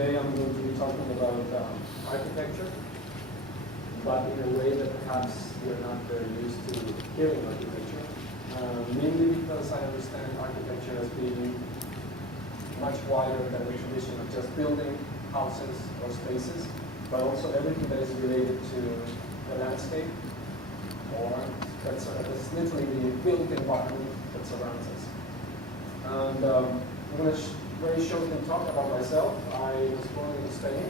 Today I'm going to be talking about architecture, but in a way that perhaps you're not very used to hearing architecture. Mainly because I understand architecture as being much wider than the tradition of just building houses or spaces, but also everything that is related to the landscape, or that's literally the built environment that surrounds us. And I'm going to very shortly talk about myself. I was born in Spain,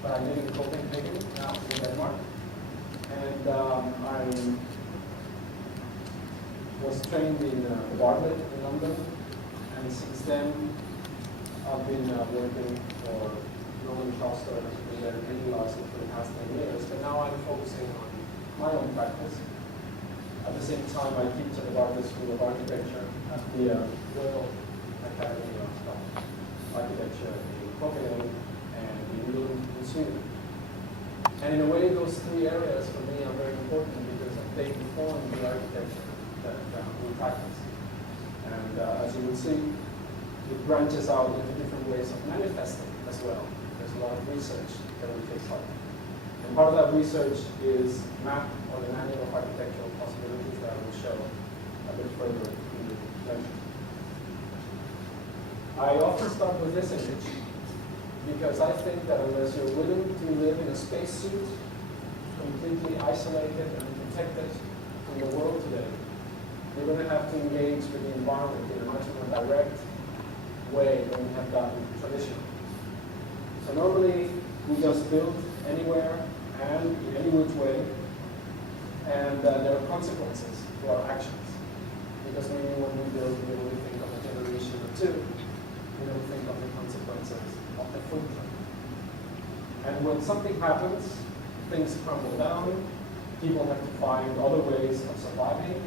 but I live in Copenhagen, now in Denmark. And I was trained in Bartlett in London, and since then I've been working for Norman Foster in their university for the past 10 years, but now I'm focusing on my own practice. At the same time, I teach at the Bartlett School of Architecture at the Royal Academy of Architecture in Copenhagen and in Lund in Sweden. And in a way, those three areas for me are very important because they inform the architecture that we practice. And as you will see, it branches out into different ways of manifesting as well. There's a lot of research that we take part in. And part of that research is MAP, or the Manual of Architectural Possibilities, that I will show a bit further in the lecture. I often start with this image because I think that unless you're willing to live in a spacesuit, completely isolated and protected from the world today, you're going to have to engage with the environment in a much more direct way than we have done traditionally. So normally, we just build anywhere and in any which way, and there are consequences to our actions. Because maybe when we build, we only think of a generation or two. We don't think of the consequences of the footprint. And when something happens, things crumble down, people have to find other ways of surviving,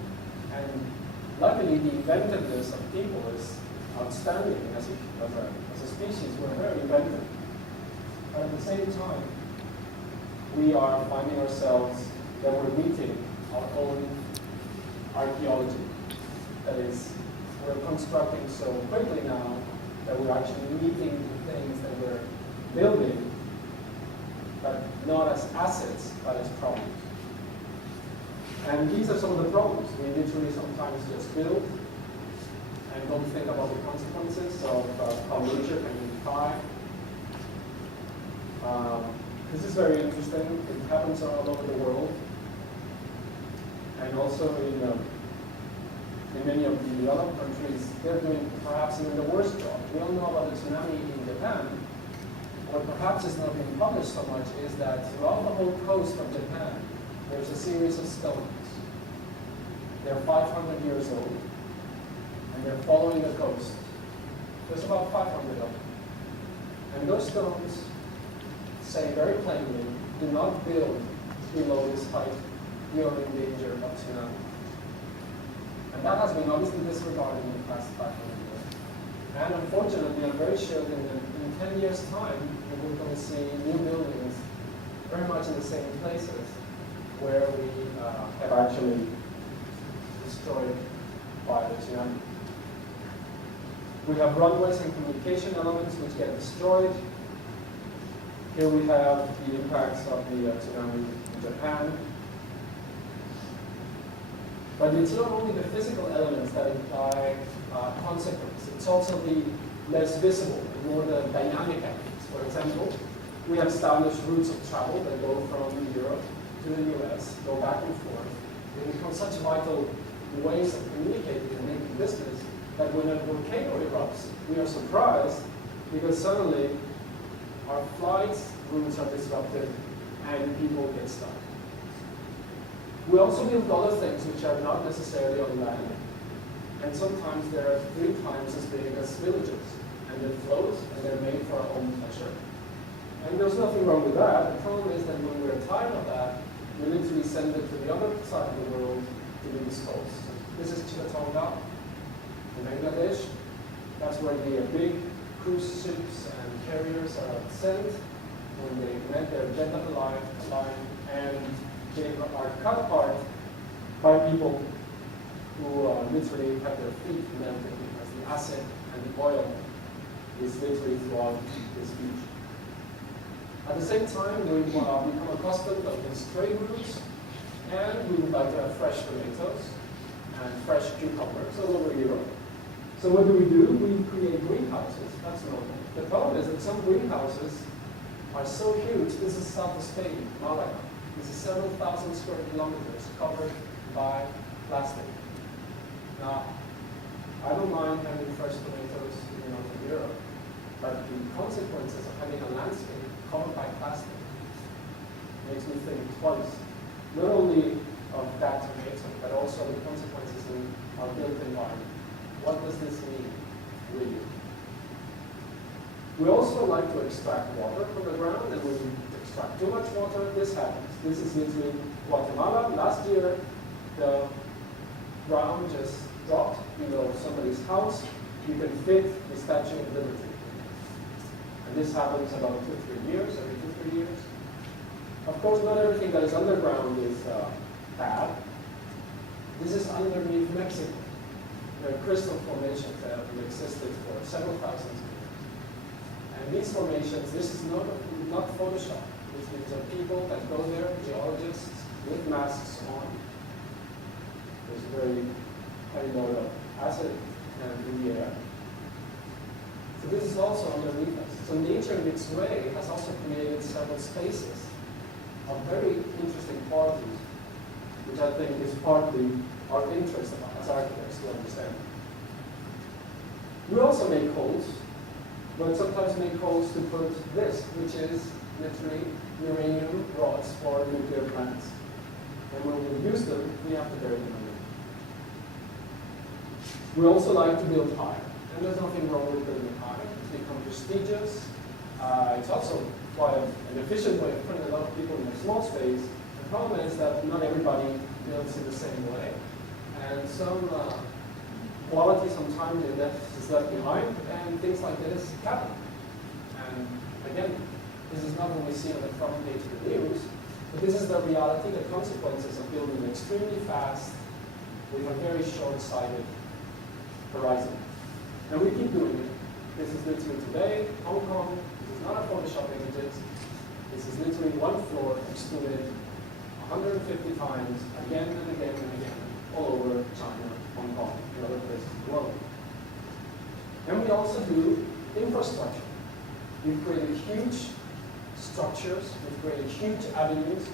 and luckily the inventiveness of people is outstanding as a species. We're very inventive. But at the same time, we are finding ourselves that we're meeting our own archaeology. That is, we're constructing so quickly now that we're actually meeting the things that we're building, but not as assets, but as problems. And these are some of the problems. We literally sometimes just build and don't think about the consequences of how nature can be defied. This is very interesting. It happens all over the world, and also in many of the developed countries, they're doing perhaps even the worst job. We all know about the tsunami in Japan. What perhaps is not being published so much is that throughout the whole coast of Japan, there's a series of stones. They're 500 years old, and they're following the coast. There's about 500 of them. And those stones say very plainly, do not build below this height. You are in danger of tsunami. And that has been obviously disregarded in the past 500 years. And unfortunately, I'm very sure that in 10 years' time, we're going to see new buildings very much in the same places where we have actually destroyed by the tsunami. We have runways and communication elements which get destroyed. Here we have the impacts of the tsunami in Japan. But it's not only the physical elements that imply consequence, it's also the less visible, the more the dynamic elements. For example, we have established routes of travel that go from Europe to the US, go back and forth. They become such vital ways of communicating and making business that when a volcano erupts, we are surprised because suddenly our flights routes are disrupted and people get stuck. We also build other things which are not necessarily on land, and sometimes they're 3 times as big as villages, and they float and they're made for our own pleasure. And there's nothing wrong with that. The problem is that when we're tired of that, we literally send it to the other side of the world to be disposed. This is Chittagong in Bangladesh. That's where the big cruise ships and carriers are sent when they met their jet of the line, and they are cut apart by people who literally have their feet melted because the acid and the oil is literally throughout this beach. At the same time, we've become accustomed to these trade routes, and we would like to have fresh tomatoes and fresh cucumbers all over Europe. So what do? We create greenhouses. That's normal. The problem is that some greenhouses are so huge. This is south of Spain, Malaga. This is several thousand square kilometers covered by plastic. Now, I don't mind having fresh tomatoes in Northern Europe, but the consequences of having a landscape covered by plastic makes me think twice. Not only of that tomato, but also the consequences in our built environment. What does this mean, really? We also like to extract water from the ground, and when we extract too much water, this happens. This is literally Guatemala. Last year, the ground just dropped below somebody's house. You can fit the Statue of Liberty. And this happens about 2-3 years, every 2-3 years. Of course, not everything that is underground is bad. This is underneath Mexico. There are crystal formations that have existed for several thousand years. And these formations, this is not Photoshop. These are people that go there, geologists, with masks on. There's a very high load of acid in the air. So this is also underneath us. So nature in its way has also created several spaces of very interesting qualities, which I think is partly our interest as architects to understand. We also make holes, but sometimes make holes to put this, which is literally uranium rods for nuclear plants. And when we use them, we have to bury them underneath. We also like to build high, and there's nothing wrong with building high. It's become prestigious. It's also quite an efficient way of putting a lot of people in a small space. The problem is that not everybody builds in the same way. And some quality sometimes is left behind, and things like this happen. And again, this is not what we see on the front page of the news, but this is the reality, the consequences of building extremely fast with a very short-sighted horizon. And we keep doing it. This is literally today, Hong Kong. This is not a Photoshop images. This is literally one floor extruded 150 times, again and again and again, all over China, Hong Kong, and other places in the world. And we also do infrastructure. We've created huge structures, we've created huge avenues,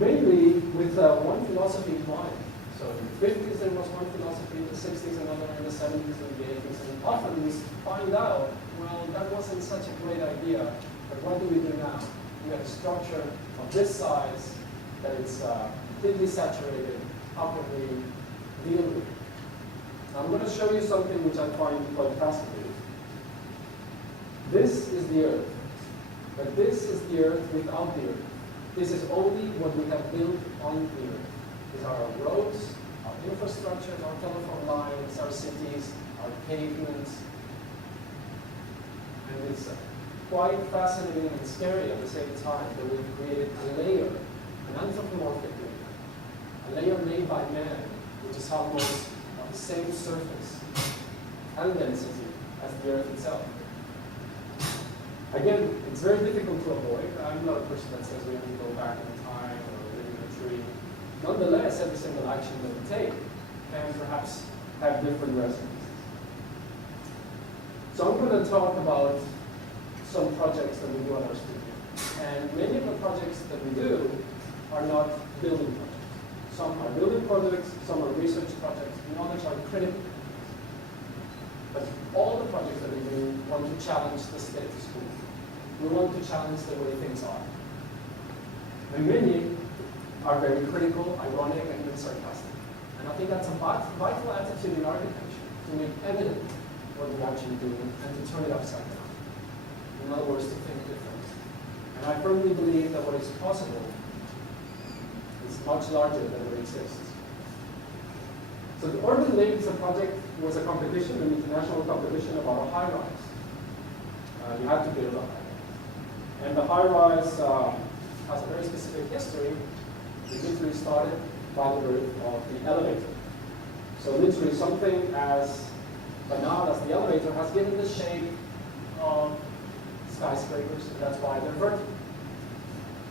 mainly with one philosophy in mind. So in the 50s there was one philosophy, in the 60s another, in the 70s and the 80s, and often we find out, well, that wasn't such a great idea, but what do we do now? We have a structure of this size that is completely saturated. How can we deal with it? Now I'm going to show you something which I find quite fascinating. This is the Earth, but this is the Earth without the Earth. This is only what we have built on the Earth. These are our roads, our infrastructure, our telephone lines, our cities, our pavements. And it's quite fascinating and scary at the same time that we've created a layer, an anthropomorphic layer, a layer made by man, which is almost of the same surface and density as the Earth itself. Again, it's very difficult to avoid. I'm not a person that says we have to go back in time or live in a tree. Nonetheless, every single action that we take can perhaps have different resonances. So I'm going to talk about some projects that we do at our studio. And many of the projects that we do are not building projects. Some are building projects, some are research projects, and others are critical projects. But all the projects that we do want to challenge the status quo. We want to challenge the way things are. And many are very critical, ironic, and even sarcastic. And I think that's a vital attitude in architecture, to make evident what we're actually doing and to turn it upside down. In other words, to think differently. And I firmly believe that what is possible is much larger than what exists. So the Urban Link is a project, was a competition, an international competition about a high-rise. You had to build a high-rise. And the high-rise has a very specific history. It literally started by the birth of the elevator. So literally something as banal as the elevator has given the shape of skyscrapers, and that's why they're vertical.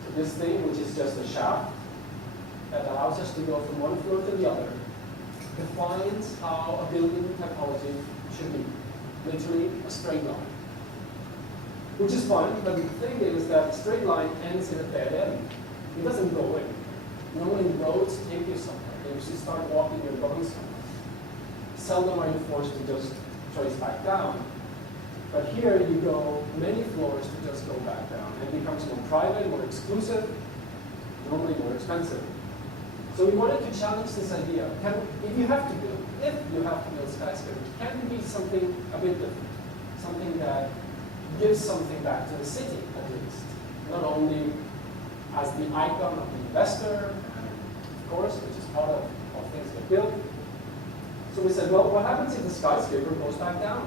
So this thing, which is just a shaft that allows us to go from one floor to the other, defines how a building typology should be. Literally a straight line. Which is fine, but the thing is that a straight line ends in a dead end. It doesn't go in. Normally roads take you somewhere. If you start walking, you're going somewhere. Seldom are you forced to just trace back down. But here you go many floors to just go back down. And it becomes more private, more exclusive, normally more expensive. So we wanted to challenge this idea. If you have to build skyscrapers, can it be something a bit different? Something that gives something back to the city, at least. Not only as the icon of the investor, of course, which is part of things get built. So we said, well, what happens if the skyscraper goes back down?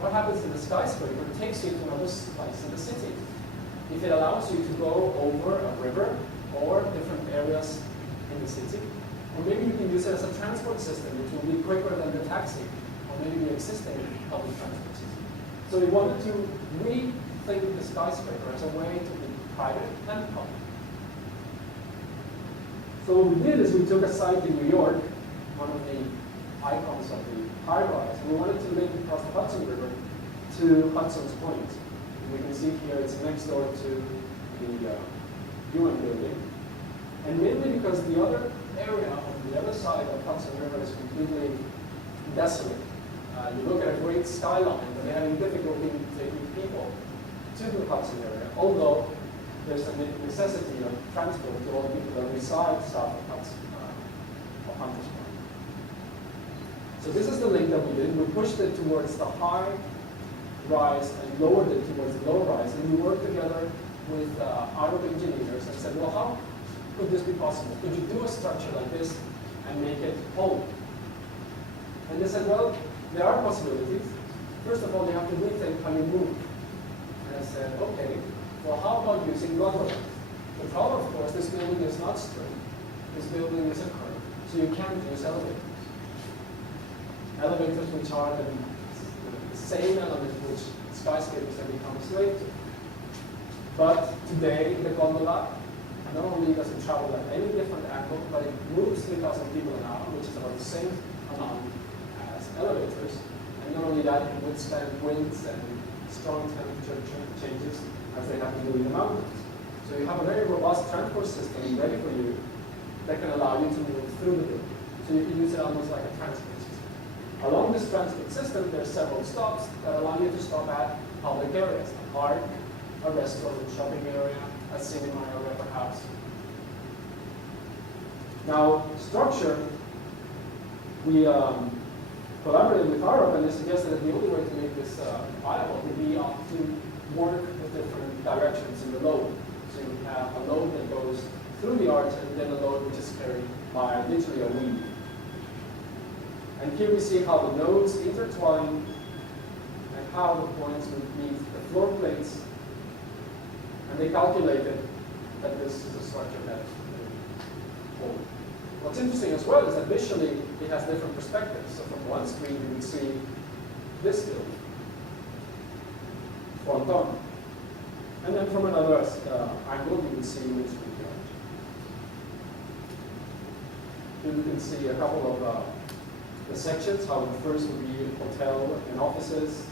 What happens if the skyscraper takes you to another place in the city? If it allows you to go over a river or different areas in the city, or maybe you can use it as a transport system, which will be quicker than the taxi, or maybe the existing public transport system. So we wanted to rethink the skyscraper as a way to be private and public. So what we did is we took a site in New York, one of the icons of the high rise, and we wanted to link across the Hudson River to Hudson's Point. And we can see here it's next door to the UN building. And mainly because the other area on the other side of Hudson River is completely desolate. You look at a great skyline, but they're having difficulty taking people to the Hudson area, although there's a necessity of transport to all the people that reside south of Hudson, of Hunters Point. So this is the link that we did. We pushed it towards the high rise and lowered it towards the low rise, and we worked together with Arab engineers and said, well, how could this be possible? Could you do a structure like this and make it whole? And they said, well, there are possibilities. First of all, you have to rethink how you move. And I said, okay, well, how about using gondolas? The problem, of course, this building is not straight. This building is a curve, so you can't use elevators. Elevators which are the same element which skyscrapers have become a slave to. But today, the gondola not only does it travel at any different angle, but it moves 3,000 people an hour, which is about the same amount as elevators. And not only that, it can withstand winds and strong temperature changes as they have to do in the mountains. So you have a very robust transport system ready for you that can allow you to move through the building. So you can use it almost like a transport system. Along this transport system, there are several stops that allow you to stop at public areas, a park, a restaurant, a shopping area, a cinema area perhaps. Now, structure, we collaborated with Arab, and they suggested that the only way to make this viable would be to work with different directions in the load. So you have a load that goes through the arch, and then a load which is carried by literally a weave. And here we see how the nodes intertwine and how the points would meet the floor plates. And they calculated that this is a structure that will hold. What's interesting as well is that visually it has different perspectives. So from one screen you would see this building, fronton. And then from another angle you would see which would be arch. Here you can see a couple of the sections, how the first would be hotel and offices.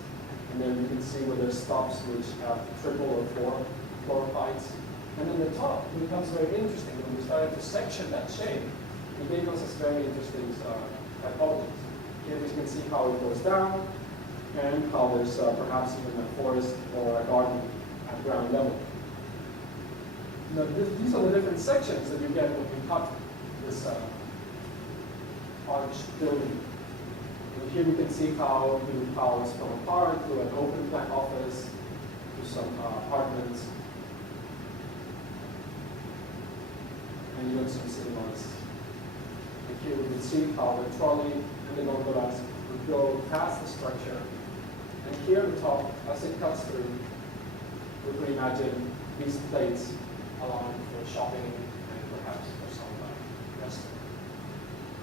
And then you can see where there's stops which have triple or four floor heights. And then the top becomes very interesting. When we started to section that shape, it gave us this very interesting typologies. Here we can see how it goes down, and how there's perhaps even a forest or a garden at ground level. Now, these are the different sections that you get when you cut this arched building. And here we can see how you house from a park to an open plan office to some apartments. And even some cinemas. And here we can see how the trolley and the gondolas would go past the structure. And here at the top, as it cuts through, we can imagine these plates along for shopping and perhaps for some restaurant.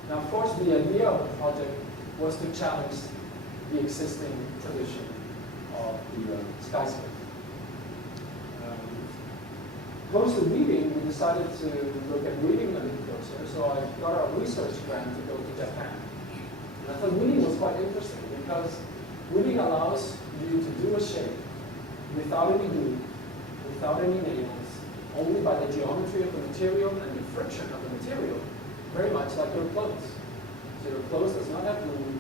Now, of course, the idea of the project was to challenge the existing tradition of the skyscraper. Close to weaving, we decided to look at weaving a little closer, so I got a research grant to go to Japan. And I thought weaving was quite interesting because weaving allows you to do a shape without any glue, without any nails, only by the geometry of the material and the friction of the material, very much like your clothes. So your clothes does not have glue,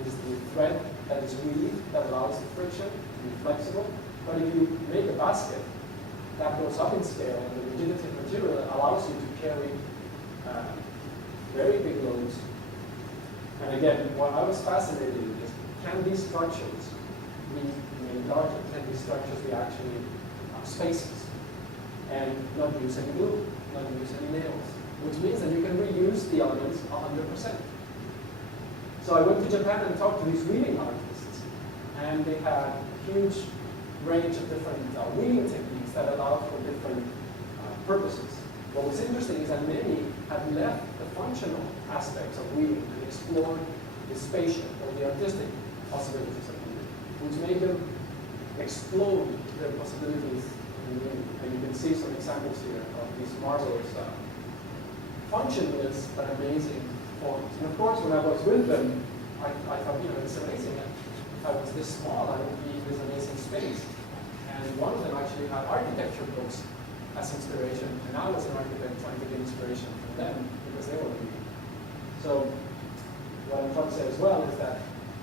it is the thread that is weaved that allows the friction to be flexible. But if you make a basket, that goes up in scale, and the rigidity of material allows you to carry very big loads. And again, what I was fascinated in is, can these structures be made larger? Can these structures be actually spaces? And not use any glue, not use any nails, which means that you can reuse the elements 100%. So I went to Japan and talked to these weaving artists, and they had a huge range of different weaving techniques that allowed for different purposes. What was interesting is that many had left the functional aspects of weaving and explored the spatial or the artistic possibilities of weaving, which made them explode their possibilities in weaving. And you can see some examples here of these marvelous functionless but amazing forms. And of course, when I was with them, I thought, it's amazing. If I was this small, I would be in this amazing space. And one of them actually had architecture books as inspiration, and I was an architect trying to get inspiration from them because they were weaving. So what I'm trying to say as well is that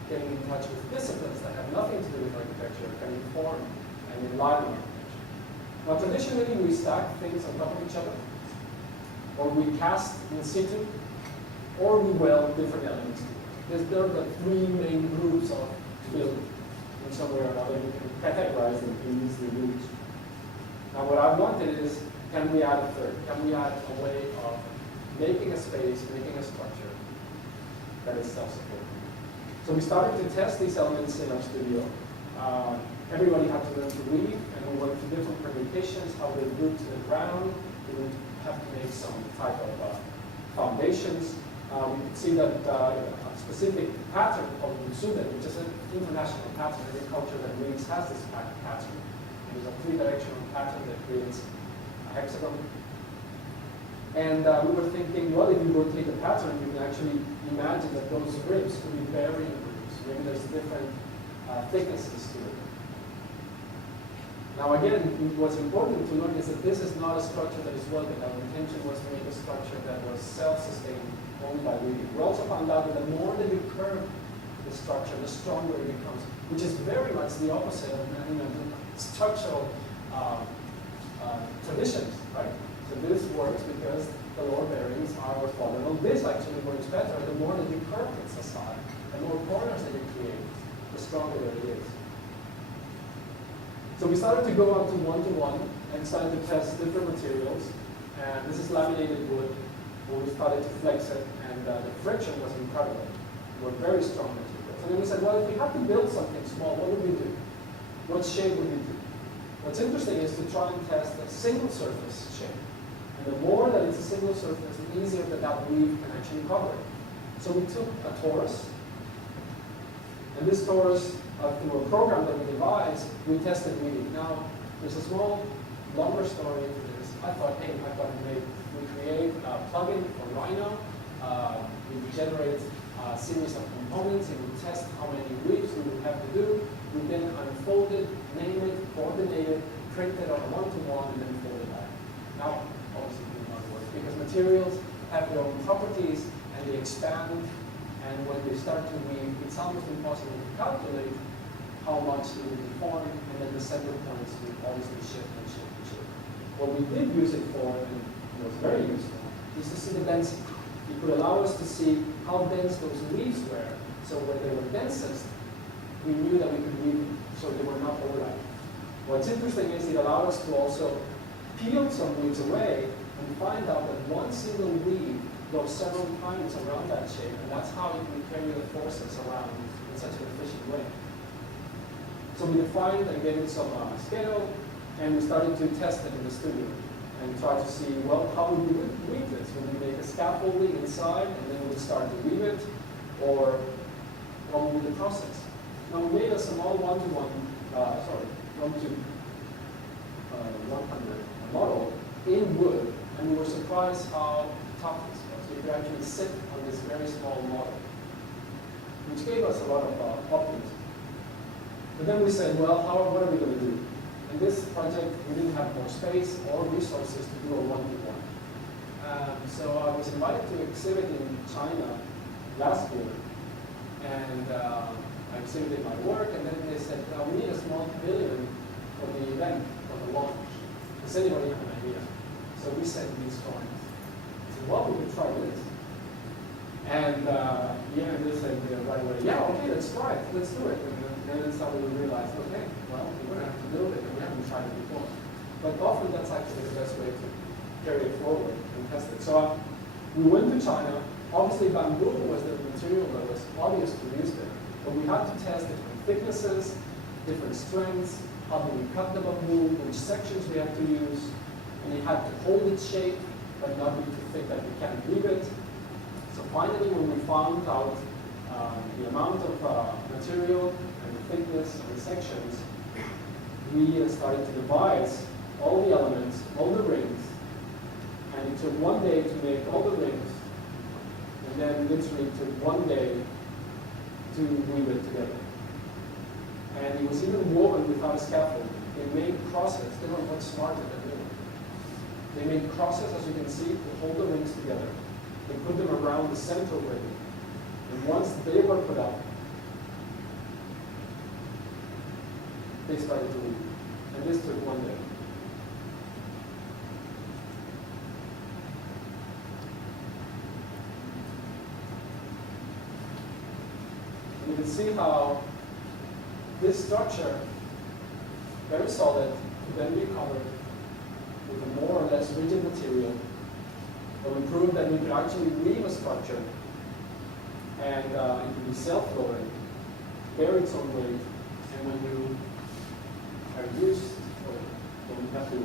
getting in touch with disciplines that have nothing to do with architecture can inform and enliven architecture. Now traditionally we stack things on top of each other, or we cast in situ, or we weld different elements. There are the three main groups of building. In some way or another, you can categorize them in these three groups. Now what I wanted is, can we add a third? Can we add a way of making a space, making a structure that is self-supporting? So we started to test these elements in our studio. Everybody had to learn to weave, and we went through different permutations, how they root to the ground. We would have to make some type of foundations. We could see that a specific pattern called Musude, which is an international pattern. Every culture that reads has this pattern. It is a three-directional pattern that creates a hexagon. And we were thinking, well, if you rotate the pattern, you can actually imagine that those ribs could be varying ribs. Maybe there's different thicknesses to it. Now again, what's important to learn is that this is not a structure that is welded. Our intention was to make a structure that was self-sustained only by weaving. We also found out that the more that you curve the structure, the stronger it becomes, which is very much the opposite of structural traditions, right? So this works because the lower bearings are orthogonal. This actually works better. The more that you curve it aside, the more corners that you create, the stronger it is. So we started to go on to one-to-one and started to test different materials. And this is laminated wood, where we started to flex it, and the friction was incredible. They were very strong materials. And then we said, well, if we had to build something small, what would we do? What shape would we do? What's interesting is to try and test a single surface shape. And the more that it's a single surface, the easier that weave can actually cover it. So we took a torus, and this torus, through a program that we devised, we tested weaving. Now, there's a small, longer story to this. I thought, hey, we create a plugin for Rhino. We generate a series of components, and we test how many weaves we would have to do. We then unfold it, name it, coordinate it, print it on a one-to-one, and then fold it back. Now, obviously, it did not work because materials have their own properties, and they expand. And when they start to weave, it's almost impossible to calculate how much they will deform, and then the center points will always be shift and shift and shift. What we did use it for, and it was very useful, is to see the density. It could allow us to see how dense those weaves were. So when they were densest, we knew that we could weave them, so they were not overlapping. What's interesting is it allowed us to also peel some weaves away and find out that one single weave goes several times around that shape, and that's how you can carry the forces around in such an efficient way. So we defined and gave it some scale, and we started to test it in the studio and try to see, well, how would we weave this? Would we make a scaffolding inside and then we would start to weave it, or what would be the process? Now we made a small one-to-one 100 model in wood, and we were surprised how tough this was. We could actually sit on this very small model, which gave us a lot of optimism. But then we said, well, what are we going to do? In this project, we didn't have more space or resources to do a one-to-one. So I was invited to exhibit in China last year, and I exhibited my work, and then they said, we need a small pavilion for the event, for the launch. Does anybody have an idea? So we sent these drawings. I said, well, we could try this. And they said right away, yeah, okay, let's try it, let's do it. And then suddenly we realized, okay, well, we're going to have to build it, and we haven't tried it before. But often that's actually the best way to carry it forward and test it. So we went to China. Obviously, bamboo was the material that was obvious to use there. But we had to test different thicknesses, different strengths, how do we cut the bamboo, which sections we had to use, and it had to hold its shape, but not be too thick that we can't leave it. So finally, when we found out the amount of material and the thickness of the sections, we started to devise all the elements, all the rings, and it took one day to make all the rings, and then literally took one day to weave it together. And it was even woven without a scaffold. They made crosses. They were much smarter than we were. They made crosses, as you can see, to hold the rings together. They put them around the central ring. And once they were put up, they started to weave. And this took one day. You can see how this structure, very solid, could then be covered with a more or less rigid material. But we proved that we could actually weave a structure, and it could be self-loading, bear its own weight, and when you are used, or when you have to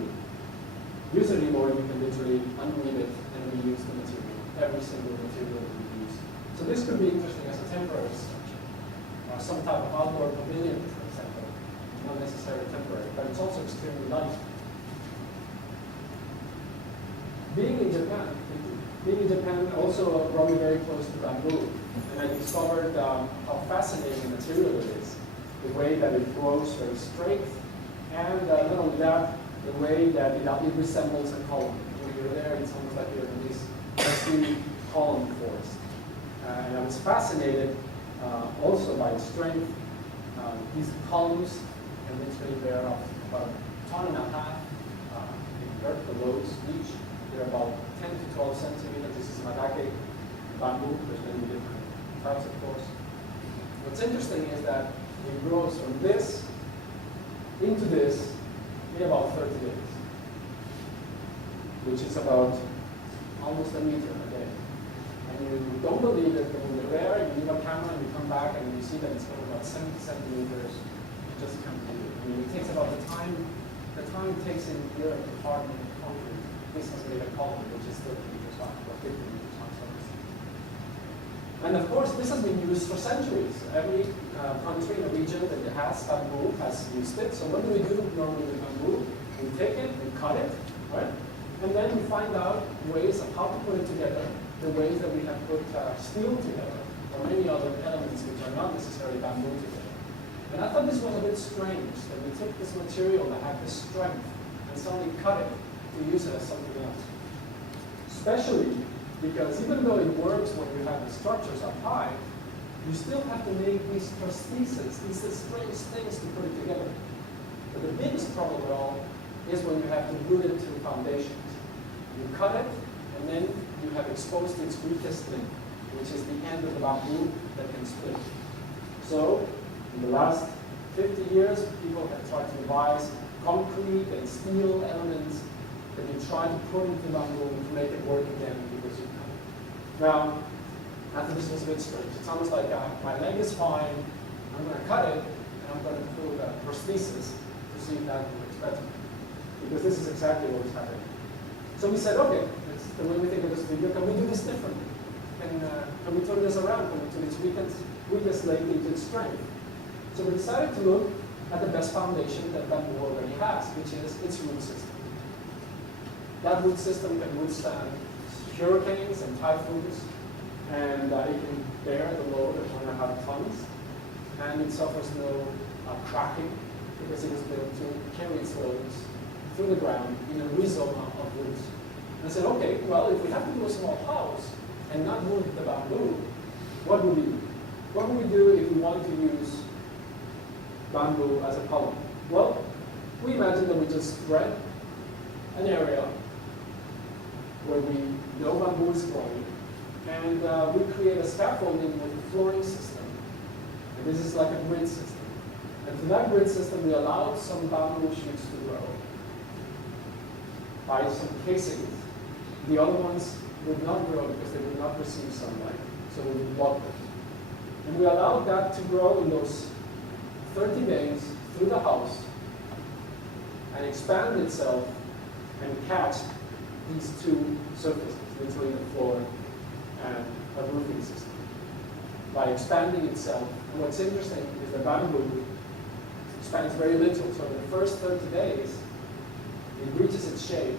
use it anymore, you can literally unweave it and reuse the material, every single material that you use. So this could be interesting as a temporary structure, or some type of outdoor pavilion, for example. Not necessarily temporary, but it's also extremely light. Being in Japan also brought me very close to bamboo, and I discovered how fascinating a material it is. The way that it grows very straight, and not only that, the way that it resembles a column. When you're there, it's almost like you're in this dusty column forest. And I was fascinated also by its strength. These columns are literally they're about a ton and a half in vertical loads each. They're about 10 to 12 centimeters. This is Madake bamboo. There's many different types, of course. What's interesting is that it grows from this into this in about 30 days, which is about almost a meter a day. And you don't believe it, but when you're there, you leave a camera and you come back and you see that it's going about 70 centimeters. You just can't believe it. I mean, it takes about the time it takes in Europe to harden concrete. This has made a column which is 30 meters high, or 50 meters high. And of course, this has been used for centuries. Every country in the region that has bamboo has used it. So what do we do normally with bamboo? We take it, we cut it, right? And then we find out ways of how to put it together, the ways that we have put steel together, or many other elements which are not necessarily bamboo together. And I thought this was a bit strange, that we took this material that had this strength and suddenly cut it to use it as something else. Especially because even though it works when you have the structures up high, you still have to make these prostheses, these strange things to put it together. But the biggest problem of all is when you have to root it to foundations. You cut it, and then you have exposed its weakest link, which is the end of the bamboo that can split. So, in the last 50 years, people have tried to devise concrete and steel elements that you try to put into bamboo to make it work again because you can. Now, I think this was a bit strange. It's almost like my leg is fine, I'm going to cut it, and I'm going to do the prosthesis to see if that works better. Because this is exactly what is happening. So we said, okay, that's the way we think of this video. Can we do this differently? Can we turn this around? Can we turn its weakest link into its strength? So we decided to look at the best foundation that bamboo already has, which is its root system. That root system can withstand hurricanes and typhoons, and it can bear the load of 1.5 tons, and it suffers no cracking because it was built to carry its loads through the ground in a rhizoma of roots. And I said, okay, well, if we have to do a small house and not move the bamboo, what would we do? What would we do if we wanted to use bamboo as a column? Well, we imagine that we just spread an area where we know bamboo is growing, and we create a scaffolding with a flooring system. And this is like a grid system. And to that grid system, we allowed some bamboo shoots to grow by some casings. The other ones would not grow because they would not receive sunlight, so we would block them. And we allowed that to grow in those 30 days through the house and expand itself and catch these two surfaces, literally the floor and a roofing system, by expanding itself. And what's interesting is the bamboo expands very little. So in the first 30 days, it reaches its shape,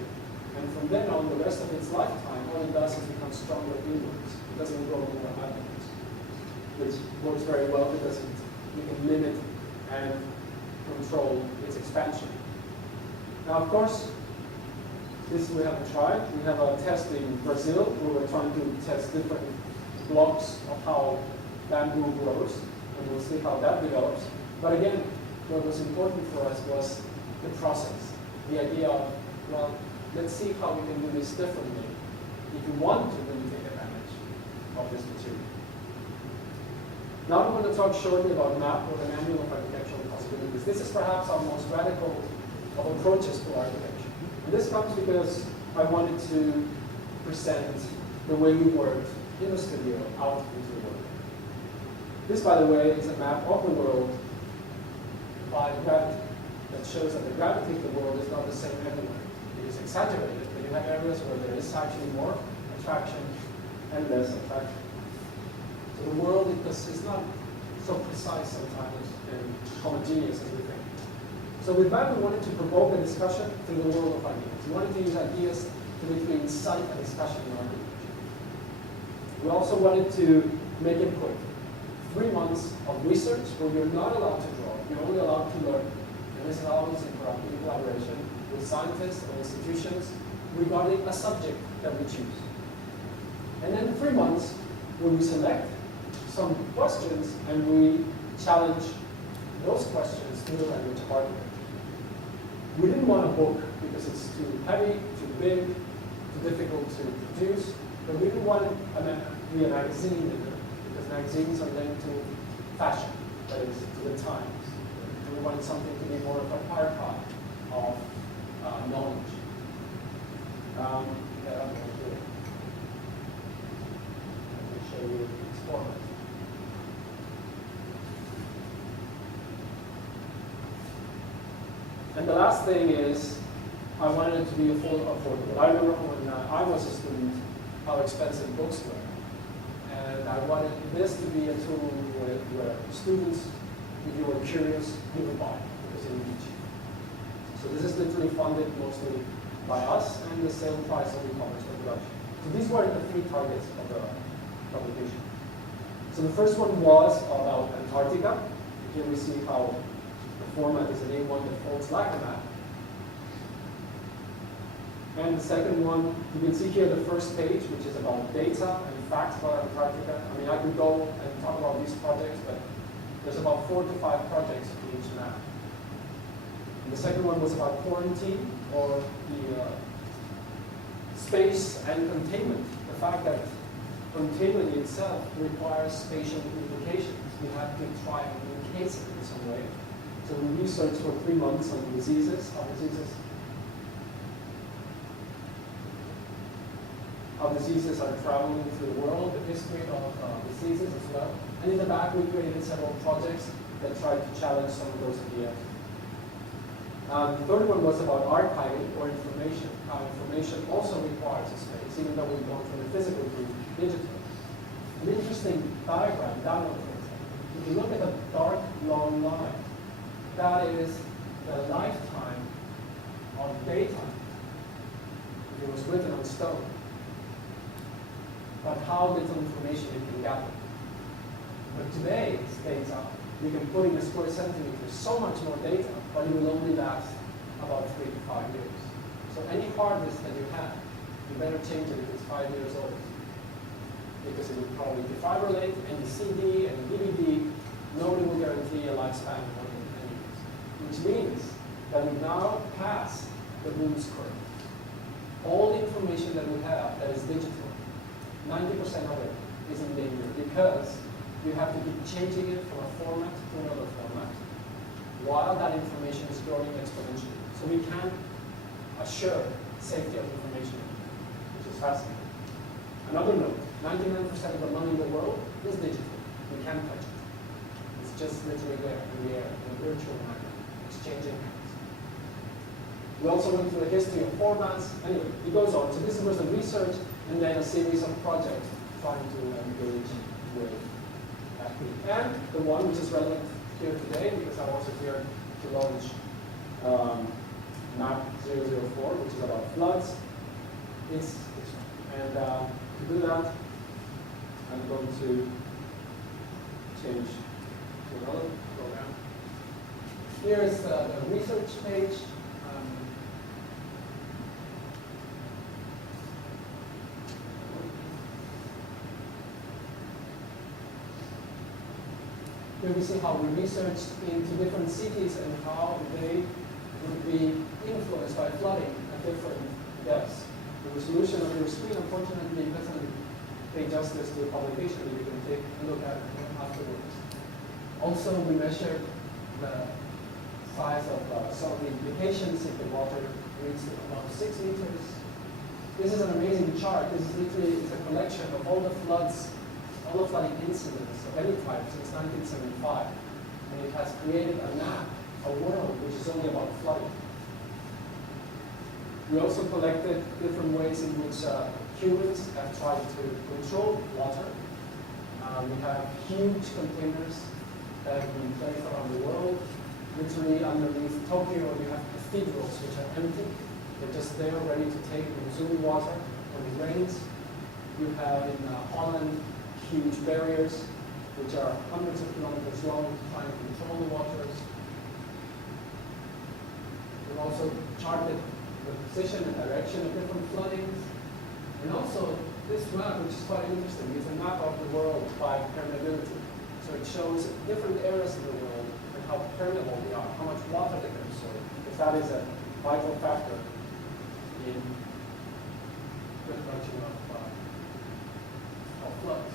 and from then on, the rest of its lifetime, all it does is become stronger inwards. It doesn't grow more outwards, which works very well because you can limit and control its expansion. Now, of course, this we haven't tried. We have a test in Brazil where we're trying to test different blocks of how bamboo grows, and we'll see how that develops. But again, what was important for us was the process, the idea of, well, let's see how we can do this differently if you want to really take advantage of this material. Now I'm going to talk shortly about MAP, or the Manual of Architectural Possibilities. This is perhaps our most radical of approaches to architecture. And this comes because I wanted to present the way we worked in the studio out into the world. This, by the way, is a map of the world by gravity that shows that the gravity of the world is not the same everywhere. It is exaggerated, but you have areas where there is actually more attraction and less attraction. So the world is not so precise sometimes and homogeneous as we think. So with that, we wanted to provoke a discussion through the world of ideas. We wanted to use ideas to literally incite a discussion in architecture. We also wanted to make it quick. 3 months of research where you're not allowed to draw, you're only allowed to learn. And this is always in collaboration with scientists and institutions regarding a subject that we choose. And then 3 months where we select some questions and we challenge those questions through the language of architecture. We didn't want a book because it's too heavy, too big, too difficult to produce, but we didn't want it to be a magazine either, because magazines are linked to fashion, that is, to the times. And we wanted something to be more of an archive of knowledge. Yeah, I'm going to do it. I can show you its format. And the last thing is, I wanted it to be affordable. I remember when I was a student, how expensive books were. And I wanted this to be a tool where students, if you were curious, you would buy, because it would be cheap. So this is literally funded mostly by us, and the sale price of e-commerce for production. So these were the 3 targets of the publication. So the first one was about Antarctica. Here we see how the format is an A1 that folds like a map. And the second one, you can see here the first page, which is about data and facts about Antarctica. I mean, I could go and talk about these projects, but there's about 4 to 5 projects in each map. And the second one was about quarantine, or the space and containment. The fact that containment itself requires spatial implications. We have to try and encase it in some way. So we researched for 3 months on diseases, how diseases are traveling through the world, the history of diseases as well. And in the back, we created several projects that tried to challenge some of those ideas. The third one was about archiving or information, how information also requires a space, even though we've gone from the physical to digital. An interesting diagram, that one for example. If you look at the dark, long line, that is the lifetime of data if it was written on stone, but how little information it can gather. But today's data, we can put in a square centimeter so much more data, but it will only last about 3 to 5 years. So any hard disk that you have, you better change it if it's 5 years old, because it will probably defibrillate, any CD, any DVD, nobody will guarantee a lifespan of more than 10 years. Which means that we now pass the Moore's curve. All the information that we have that is digital, 90% of it is in danger because you have to keep changing it from a format to another format while that information is growing exponentially. So we can't assure safety of information, which is fascinating. Another note, 99% of the money in the world is digital. We can't touch it. It's just literally there in the air, in a virtual manner, exchanging hands. We also went through the history of formats. Anyway, it goes on. So this was the research and then a series of projects trying to engage with that group. And the one which is relevant here today, because I'm also here to launch MAP 004, which is about floods. It's this one. And to do that, I'm going to change to another program. Here is the research page. Here we see how we researched into different cities and how they would be influenced by flooding at different depths. The resolution on your screen, unfortunately, doesn't pay justice to the publication. You can take a look at it afterwards. Also, we measured the size of some of the implications if the water reached about 6 meters. This is an amazing chart. This is literally it's a collection of all the floods, all the flooding incidents of any type since 1975. And it has created a map, a world which is only about flooding. We also collected different ways in which humans have tried to control water. We have huge containers that have been placed around the world. Literally underneath Tokyo, you have cathedrals which are empty. They're just there ready to take monsoon water when it rains. You have in Holland huge barriers which are hundreds of kilometers long trying to control the waters. We've also charted the position and direction of different floodings. And also this map, which is quite interesting, is a map of the world by permeability. So it shows different areas of the world and how permeable they are, how much water they can absorb. If that is a vital factor in the production of floods.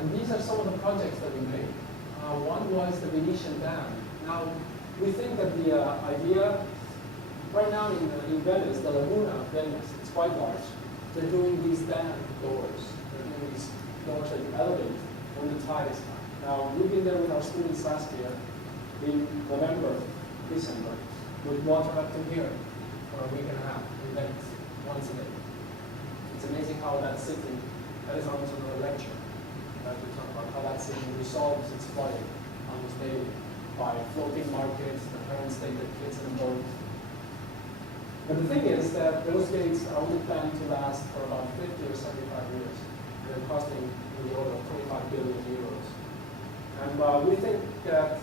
And these are some of the projects that we made. One was the Venetian Dam. Now, we think that the idea, right now in Venice, the Laguna of Venice, it's quite large. They're doing these dam doors. They're doing these doors that you elevate when the tide is high. Now, we've been there with our students last year in November, December, with water up to here for a week and a half in Venice, once a day. It's amazing how that city, that is almost another lecture, that we talk about how that city resolves its flooding almost daily by floating markets, the parents take their kids in a boat. But the thing is that those gates are only planned to last for about 50 or 75 years. They're costing in the order of 25 billion euros. And we think that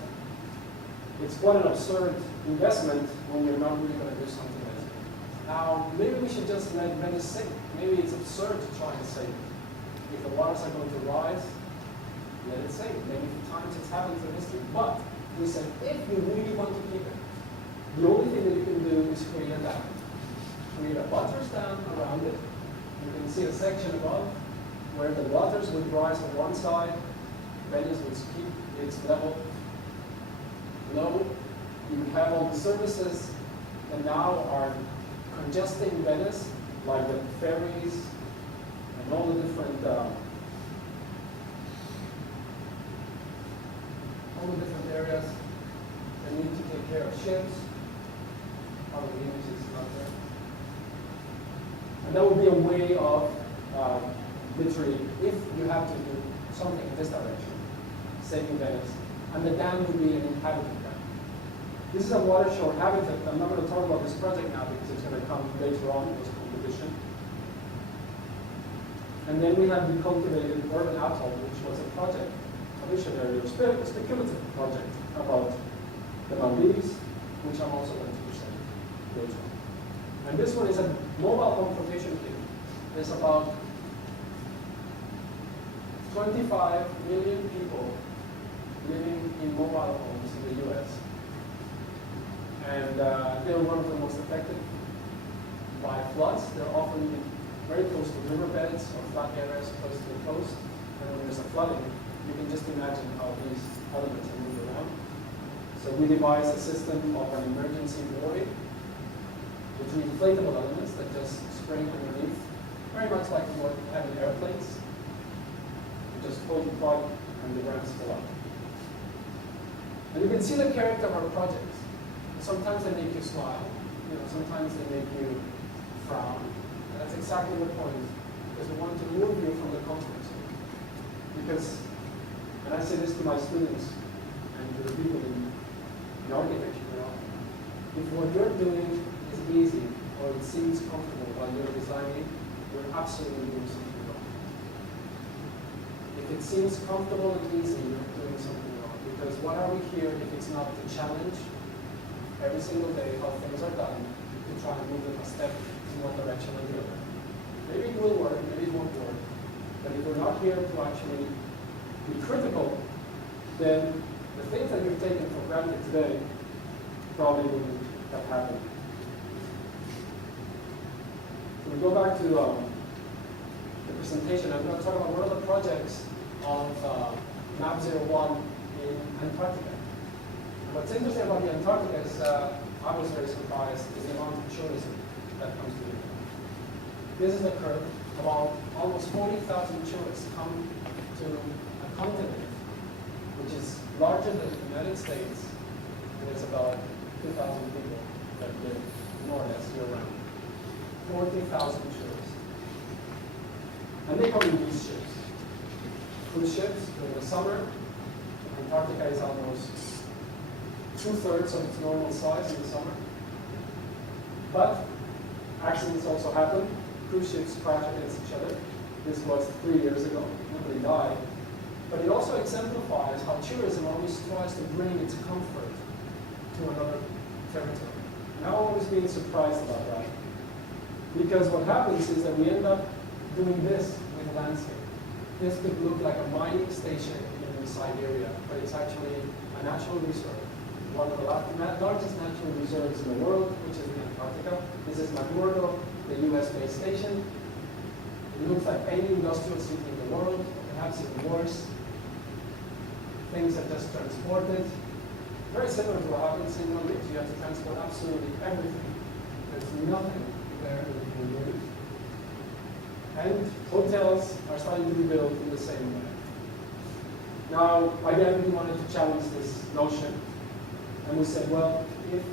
it's quite an absurd investment when you're not really going to do something like it. Now, maybe we should just let Venice sink. Maybe it's absurd to try and save it. If the waters are going to rise, let it sink. Maybe times it's happened through history. But we said, if you really want to keep it, the only thing that you can do is create a dam. Create a buttress dam around it. You can see a section above where the waters would rise on one side, Venice would keep its level low. You would have all the services that now are congesting Venice, like the ferries and all the different areas that need to take care of ships. Probably the image is not there. And that would be a way of literally, if you have to do something in this direction, saving Venice. And the dam would be an inhabited dam. This is a watershore habitat. I'm not going to talk about this project now because it's going to come later on as a competition. And then we have the cultivated urban atoll, which was a project, a visionary or speculative project about the Maldives, which I'm also going to present later on. And this one is a mobile home flotation kit. There's about 25 million people living in mobile homes in the US. And they're one of the most affected by floods. They're often very close to riverbeds or flat areas close to the coast. And when there's a flooding, you can just imagine how these elements are moved around. So we devised a system of an emergency mooring with inflatable elements that just spring underneath, very much like what we have in airplanes. You just pull the plug and the ramps go up. And you can see the character of our projects. Sometimes they make you smile, sometimes they make you frown. And that's exactly the point, because we want to move you from the comfort zone. Because, and I say this to my students and to the people in architecture, if what you're doing is easy or it seems comfortable while you're designing, you're absolutely doing something wrong. If it seems comfortable and easy, you're doing something wrong. Because what are we here if it's not to challenge every single day how things are done to try and move them a step in one direction or the other? Maybe it will work, maybe it won't work. But if we're not here to actually be critical, then the things that you've taken for granted today probably wouldn't have happened. So we go back to the presentation. I'm going to talk about one of the projects of Map 01 in Antarctica. What's interesting about the Antarctica is, I was very surprised, is the amount of tourism that comes to it. This is the curve. About almost 40,000 tourists come to a continent which is larger than the United States, and it's about 2,000 people that live more or less year-round. 40,000 tourists. And they come in these ships. Cruise ships during the summer. Antarctica is almost 2/3 of its normal size in the summer. But accidents also happen. Cruise ships crash against each other. This was 3 years ago. Nobody died. But it also exemplifies how tourism always tries to bring its comfort to another territory. And I've always been surprised about that. Because what happens is that we end up doing this with the landscape. This could look like a mining station in Siberia, but it's actually a natural reserve. One of the largest natural reserves in the world, which is in Antarctica. This is McMurdo, the US-based station. It looks like any industrial city in the world, perhaps even worse. Things are just transported. Very similar to what happens in Maldives. You have to transport absolutely everything. There's nothing there that you can move. And hotels are starting to be built in the same way. Now, again, we wanted to challenge this notion. And we said, well, if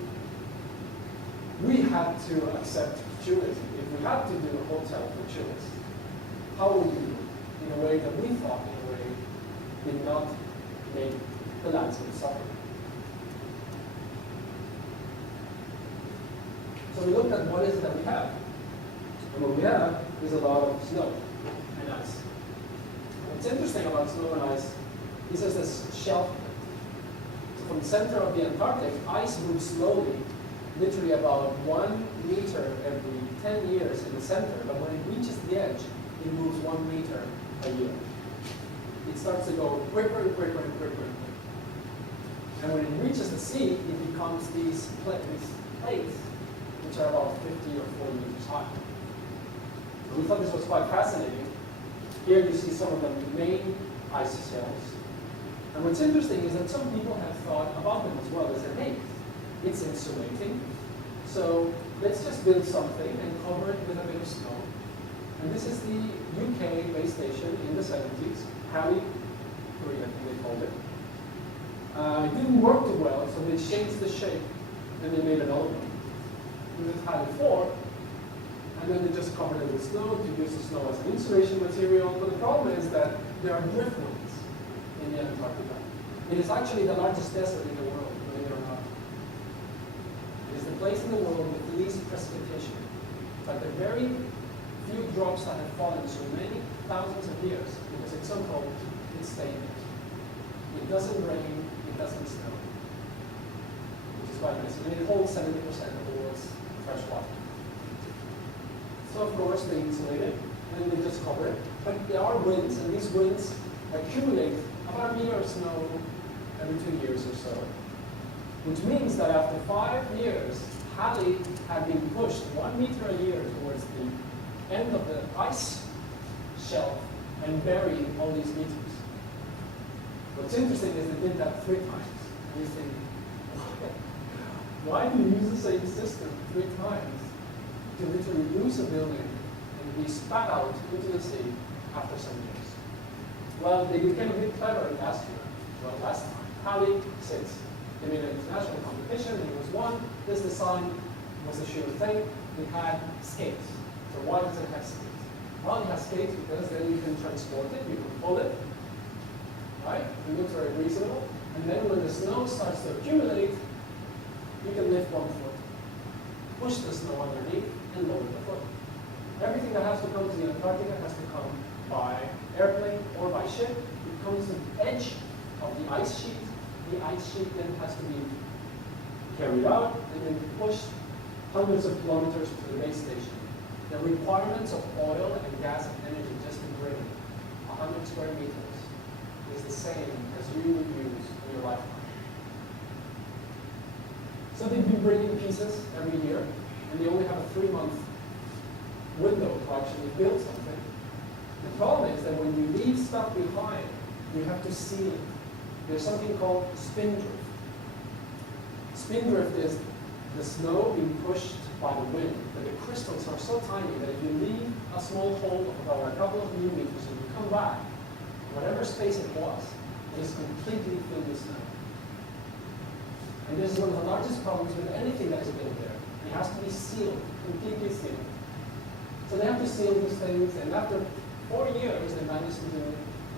we had to accept tourism, if we had to do a hotel for tourists, how would we do it in a way that we thought, in a way, did not make the landscape suffer? So we looked at what is it that we have. And what we have is a lot of snow and ice. What's interesting about snow and ice is there's this shelf. From the center of the Antarctic, ice moves slowly, literally about 1 meter every 10 years in the center, but when it reaches the edge, it moves 1 meter a year. It starts to go quicker and quicker and quicker and quicker. And when it reaches the sea, it becomes these plates, which are about 50 or 40 meters high. And we thought this was quite fascinating. Here you see some of the main ice shelves. And what's interesting is that some people have thought about them as well. They said, hey, it's insulating, so let's just build something and cover it with a bit of snow. And this is the UK base station in the 70s, Halley, Korea, I think they called it. It didn't work too well, so they changed the shape and they made an old one. This is Halley 4, and then they just covered it with snow to use the snow as an insulation material. But the problem is that there are driftwoods in the Antarctica. It is actually the largest desert in the world, believe it or not. place in the world with least precipitation. But the very few drops that have fallen so many thousands of years, because it's so cold, it's staying there. It doesn't rain, it doesn't snow, which is quite nice. And it holds 70% of the world's fresh water. So of course they insulate it, and they just cover it. But there are winds, and these winds accumulate about a meter of snow every 2 years or so. Which means that after 5 years, Halley had been pushed 1 meter a year towards the end of the ice shelf and buried all these meters. What's interesting is they did that 3 times. And you think, why do you use the same system 3 times to literally lose a building and be spat out into the sea after some years? Well, they became a bit clever last year. Well, last time. Halley 6. They made an international competition, and it was won. This design was a sure thing. It had skates. So why does it have skates? Well, it has skates because then you can transport it, you can pull it, right? It looks very reasonable. And then when the snow starts to accumulate, you can lift 1 foot, push the snow underneath, and lower the foot. Everything that has to come to the Antarctica has to come by airplane or by ship. It comes to the edge of the ice sheet. The ice sheet then has to be carried out and then pushed hundreds of kilometers to the base station. The requirements of oil and gas and energy just to bring 100 square meters is the same as you would use in your lifetime. So they've been bringing pieces every year, and they only have a 3-month window to actually build something. The problem is that when you leave stuff behind, you have to seal it. There's something called spindrift. Spindrift is the snow being pushed by the wind, but the crystals are so tiny that if you leave a small hole of about a couple of millimeters and you come back, whatever space it was, it is completely filled with snow. And this is one of the largest problems with anything that is built there. It has to be sealed, completely sealed. So they have to seal these things, and after 4 years, they managed to do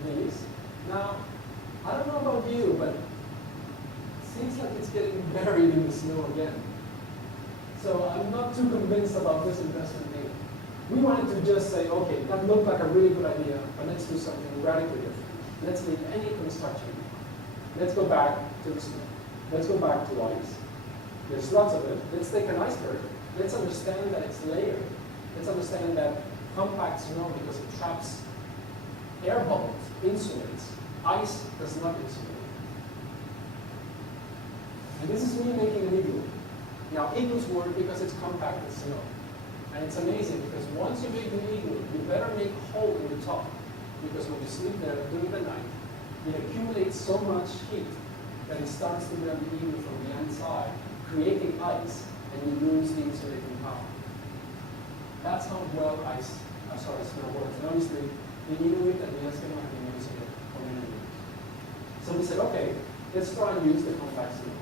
these. Now, I don't know about you, but it seems like it's getting buried in the snow again. So I'm not too convinced about this investment either. We wanted to just say, okay, that looked like a really good idea, but let's do something radically different. Let's leave any construction. Let's go back to the snow. Let's go back to ice. There's lots of it. Let's take an iceberg. Let's understand that it's layered. Let's understand that compact snow, because it traps air bubbles, insulates. Ice does not insulate. And this is me making an igloo. Now, igloos work because it's compacted snow. And it's amazing because once you make the igloo, you better make a hole in the top. Because when you sleep there during the night, it accumulates so much heat that it starts to burn the igloo from the inside, creating ice, and you lose the insulating power. That's how well snow works. And obviously, the Inuit and the Eskimo have been using it for many years. So we said, okay, let's try and use the compact snow.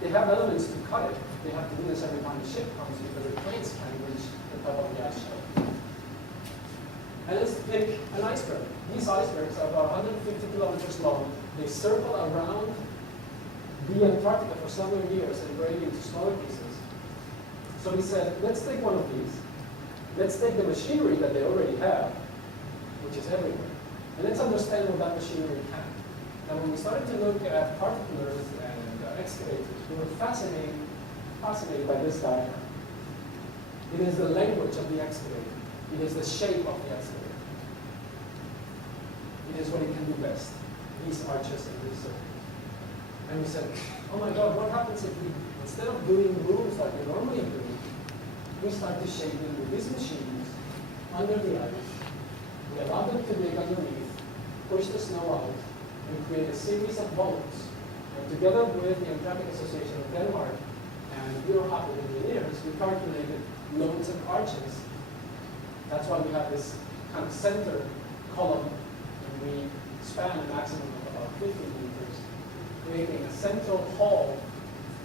They have elements to cut it. They have to do this every time the ship comes because the planes can't reach the top of the ice shelf. And let's pick an iceberg. These icebergs are about 150 kilometers long. They circle around the Antarctica for several years and break into smaller pieces. So we said, let's take one of these. Let's take the machinery that they already have, which is everywhere, and let's understand what that machinery can. Now, when we started to look at particulars and excavators, we were fascinated by this diagram. It is the language of the excavator. It is the shape of the excavator. It is what it can do best. These arches and these circles. And we said, oh my God, what happens if we, instead of doing rooms like we normally do, we start to shape them with these machines under the ice. We allow them to dig underneath, push the snow out, and create a series of bolts. And together with the Antarctic Association of Denmark and Bureau of Engineers, we calculated loads and arches. That's why we have this kind of center column, and we span a maximum of about 50 meters, creating a central hall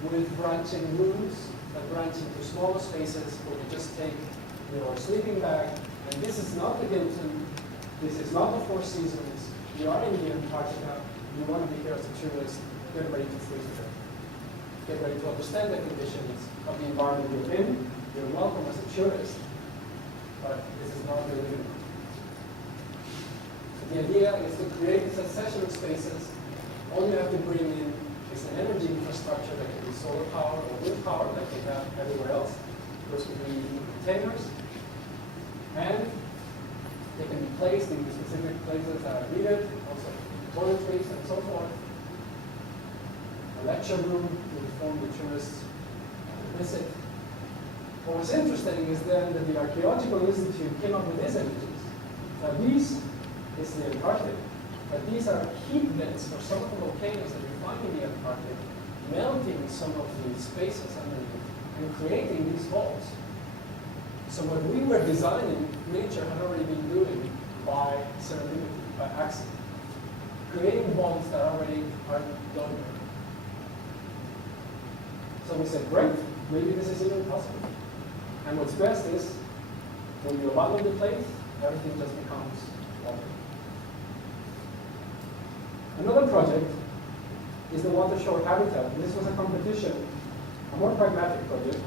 with branching rooms that branch into smaller spaces where you just take your sleeping bag. And this is not the Gilpin, this is not the Four Seasons. You are in the Antarctica, you want to be here as a tourist, get ready to freeze there. get ready to understand the conditions of the environment you're in. You're welcome as a tourist, but this is not your living room. So the idea is to create these accessory spaces. All you have to bring in is an energy infrastructure that can be solar power or wind power like they have everywhere else. Those could be containers, and they can be placed in specific places that are needed, also toiletries and so forth. A lecture room to inform the tourists visit. What was interesting is then that the Archaeological Institute came up with these images. Now these is the Antarctic, but these are heat vents for some of the volcanoes that you find in the Antarctic, melting some of the spaces underneath and creating these holes. So what we were designing, nature had already been doing by serendipity, by accident, creating bonds that already are done. So we said, great, maybe this is even possible. And what's best is, when you abandon the place, everything just becomes water. Another project is the water shore habitat. This was a competition, a more pragmatic project,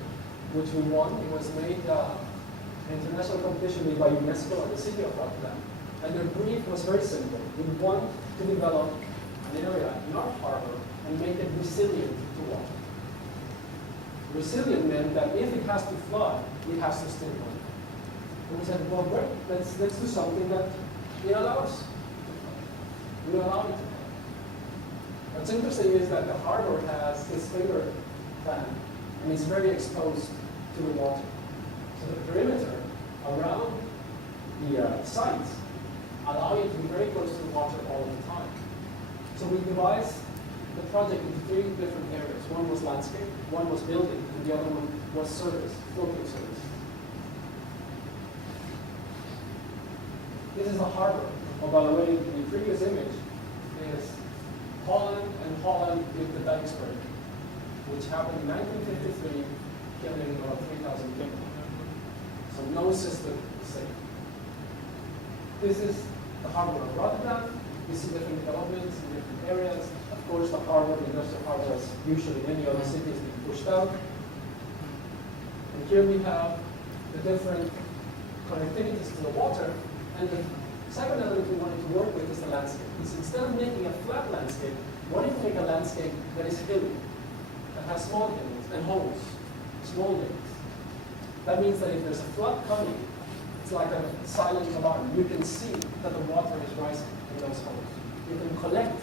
which we won. It was made an international competition made by UNESCO and the city of Rotterdam. And their brief was very simple. We want to develop an area in our harbor and make it resilient to water. Resilient meant that if it has to flood, it has to still run. And we said, well, great, let's do something that it allows to flood. We allow it to flood. What's interesting is that the harbor has this finger plan, and it's very exposed to the water. So the perimeter around the sites allow you to be very close to the water all the time. So we devised the project into 3 different areas. One was landscape, one was building, and the other one was service, floating service. This is the harbor. Oh, by the way, the previous image is Holland and Holland with the Dyksburg, which happened in 1953, killing about 3,000 people. So no system is safe. This is the harbor of Rotterdam. You see different developments in different areas. Of course, the harbor, the industrial harbor, as usually in any other city, is being pushed out. And here we have the different connectivities to the water. And the second element we wanted to work with is the landscape. Because instead of making a flat landscape, what if we make a landscape that is hilly, that has small hills and holes, small lakes? That means that if there's a flood coming, it's like a silent alarm. You can see that the water is rising in those holes. You can collect